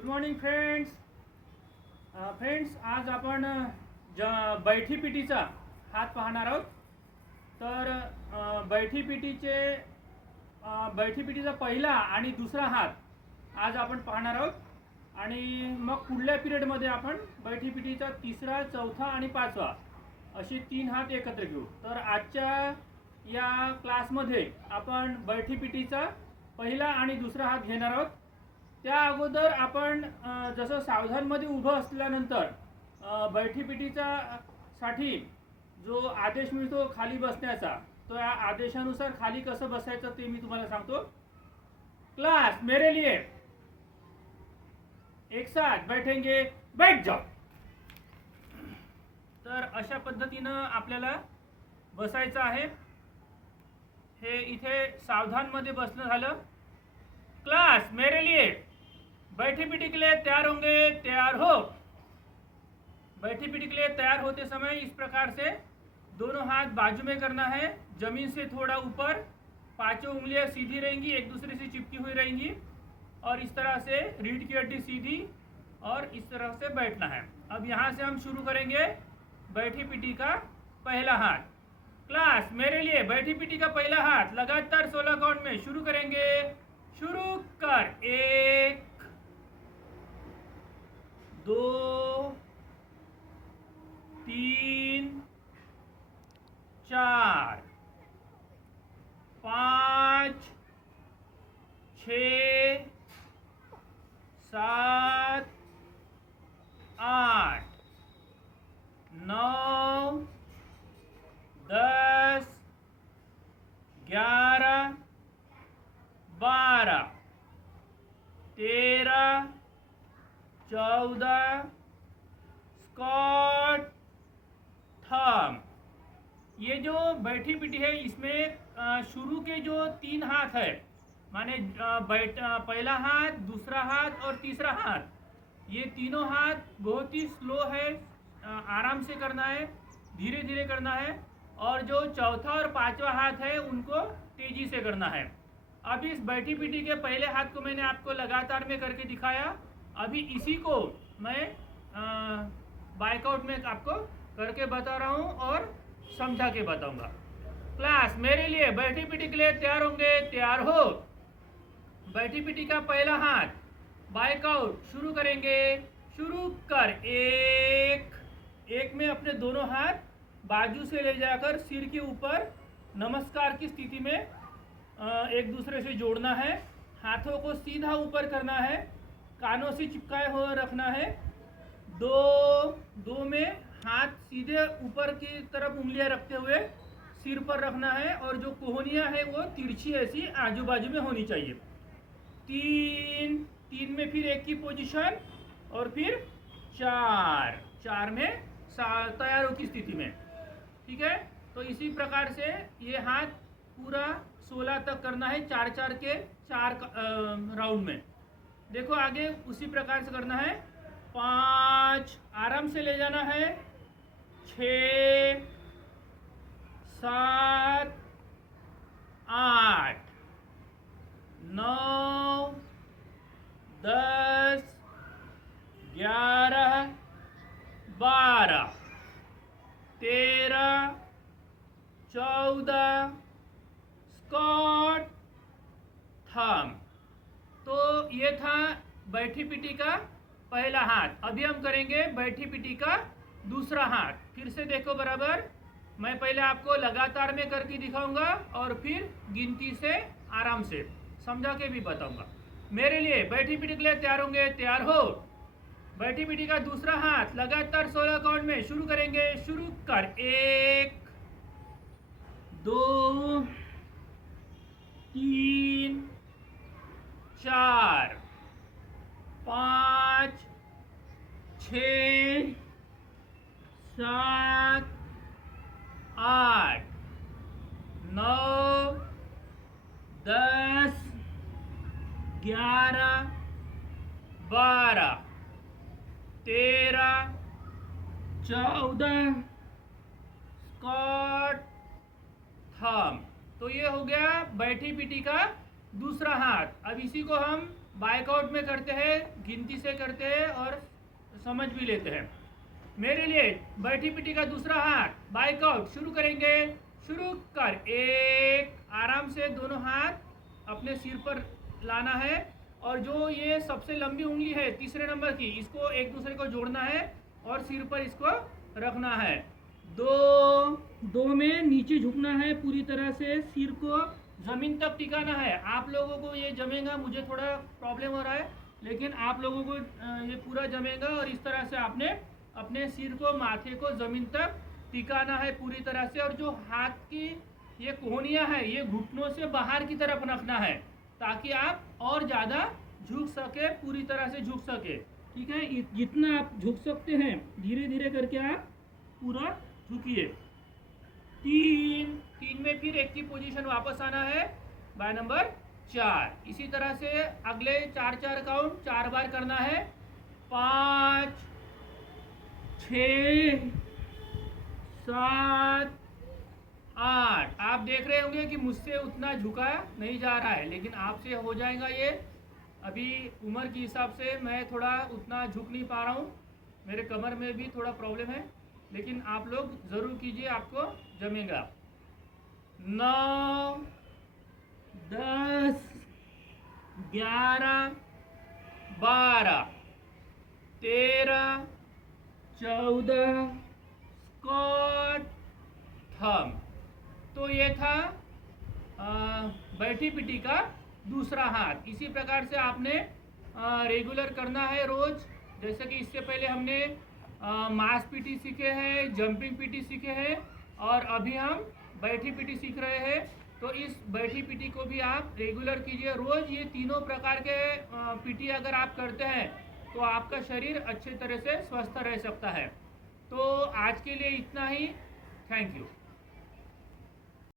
Good morning friends. आज आपण बैठी पिटीचा हात पाहणार आहोत. तर बैठी पिटीचा पहिला आणि दुसरा हात आज आपण पाहणार आहोत आणि मग पुढल्या पिरियडमध्ये आपण बैठी पिटीचा तिसरा, चौथा आणि पाचवा असे 3 हात एकत्र घेऊ. तर आजच्या या क्लासमध्ये आपण बैठी पिटीचा पहिला आणि दुसरा हात घेणार आहोत. त्या अगोदर आपण जसं सावधानमध्ये उभं असल्यानंतर बैठी पिटीचा साठी जो आदेश मिळतो खाली बसण्याचा, तो या आदेशानुसार खाली कसं बसायचं ते मी तुम्हाला सांगतो. क्लास मेरे लिए एक साथ बैठेंगे, बैठ जाओ. तर अशा पद्धतीनं आपल्याला बसायचं आहे. हे इथे सावधानमध्ये बसणं झालं. क्लास मेरे लिए बैठी पिटी के लिए तैयार होंगे, तैयार हो. बैठी पिटी के लिए तैयार होते समय इस प्रकार से दोनों हाथ बाजू में करना है, जमीन से थोड़ा ऊपर. 5 उंगलियां सीधी रहेंगी, एक दूसरे से चिपकी हुई रहेंगी और इस तरह से रीढ़ की हड्डी सीधी और इस तरह से बैठना है. अब यहाँ से हम शुरू करेंगे बैठी पिटी का पहला हाथ. क्लास मेरे लिए बैठी पिटी का पहला हाथ लगातार 16 काउंट में शुरू करेंगे. शुरू कर. 1 2 3 4 5 6 7 8 9 10 11 12 13 14 स्क्वाट थंब. ये जो बैठी पिटी है इसमें शुरू के जो 3 हाथ है, माने पहला हाथ, दूसरा हाथ और तीसरा हाथ, ये तीनों हाथ बहुत ही स्लो है. आराम से करना है, धीरे धीरे करना है. और जो चौथा और पांचवा हाथ है उनको तेजी से करना है. अब इस बैठी पिटी के पहले हाथ को मैंने आपको लगातार में करके दिखाया. अभी इसी को मैं बाइकआउट में आपको करके बता रहा हूँ और समझा के बताऊंगा. क्लास मेरे लिए बैठी पिटी के लिए तैयार होंगे, तैयार हो. बैठी पिटी का पहला हाथ बाइकआउट शुरू करेंगे. शुरू कर. 1 में अपने दोनों हाथ बाजू से ले जाकर सिर के ऊपर नमस्कार की स्थिति में एक दूसरे से जोड़ना है. हाथों को सीधा ऊपर करना है, कानों से चिपकाए हुए रखना है. 2 में हाथ सीधे ऊपर की तरफ उंगलियां रखते हुए सिर पर रखना है और जो कोहनियां है वो तिरछी ऐसी आजू बाजू में होनी चाहिए. 3 में फिर एक की पोजीशन और फिर 4 में तैयारों की स्थिति में. ठीक है. तो इसी प्रकार से ये हाथ पूरा 16 तक करना है, 4 के 4 राउंड में. देखो आगे उसी प्रकार से करना है. 5 आराम से ले जाना है. 6 7 8 9 10 11 12 13 14 स्क्वाट थंब. तो ये था बैठी पिटी का पहला हाथ. अभी हम करेंगे बैठी पिटी का दूसरा हाथ. फिर से देखो बराबर. मैं पहले आपको लगातार में करके दिखाऊंगा और फिर गिनती से आराम से समझा के भी बताऊंगा. मेरे लिए बैठी पिटी के लिए तैयार होंगे, तैयार हो. बैठी पिटी का दूसरा हाथ लगातार 16 काउंट में शुरू करेंगे. शुरू कर. 1 2 3 4 5 6 7 8 9 10 11 12 13 14 स्क्वाट थंब. तो ये हो गया बैठी पिटी का दूसरा हाथ. अब इसी को हम बाइकआउट में करते हैं, गिनती से करते हैं और समझ भी लेते हैं। मेरे लिए बैठी पिटी का दूसरा हाथ बाइकआउट शुरू करेंगे। शुरू कर, एक, आराम से दोनों हाथ अपने सिर पर लाना है और जो ये सबसे लंबी उंगली है तीसरे नंबर की, इसको एक दूसरे को जोड़ना है और सिर पर इसको रखना है। दो में नीचे झुकना है, पूरी तरह से सिर को ज़मीन तक टिकाना है। आप लोगों को ये जमेगा, मुझे थोड़ा प्रॉब्लम हो रहा है, लेकिन आप लोगों को ये पूरा जमेगा। और इस तरह से आपने अपने सिर को, माथे को ज़मीन तक टिकाना है पूरी तरह से। और जो हाथ की ये कोहनियाँ है ये घुटनों से बाहर की तरफ रखना है ताकि आप और ज़्यादा झुक सके, पूरी तरह से झुक सके। ठीक है, जितना आप झुक सकते हैं धीरे धीरे करके आप पूरा झुकिए। तीन में फिर एक की पोजीशन वापस आना है बाय नंबर 4। इसी तरह से अगले 4 काउंट 4 बार करना है। 5, 6, 7, 8। आप देख रहे होंगे कि मुझसे उतना झुका नहीं जा रहा है, लेकिन आपसे हो जाएगा ये। अभी उम्र के हिसाब से मैं थोड़ा उतना झुक नहीं पा रहा हूँ, मेरे कमर में भी थोड़ा प्रॉब्लम है, लेकिन आप लोग ज़रूर कीजिए, आपको जमेगा। 9, 10, 11, 12, 13, 14, स्क्वाट, थंब। तो ये था बैठी पिटी का दूसरा हाथ। इसी प्रकार से आपने रेगुलर करना है रोज़। जैसे कि इससे पहले हमने मास पीटी सीखे हैं, जंपिंग पीटी सीखे हैं और अभी हम बैठी पीटी सीख रहे हैं। तो इस बैठी पीटी को भी आप रेगुलर कीजिए रोज़। ये तीनों प्रकार के पीटी अगर आप करते हैं तो आपका शरीर अच्छे तरह से स्वस्थ रह सकता है। तो आज के लिए इतना ही। Thank you.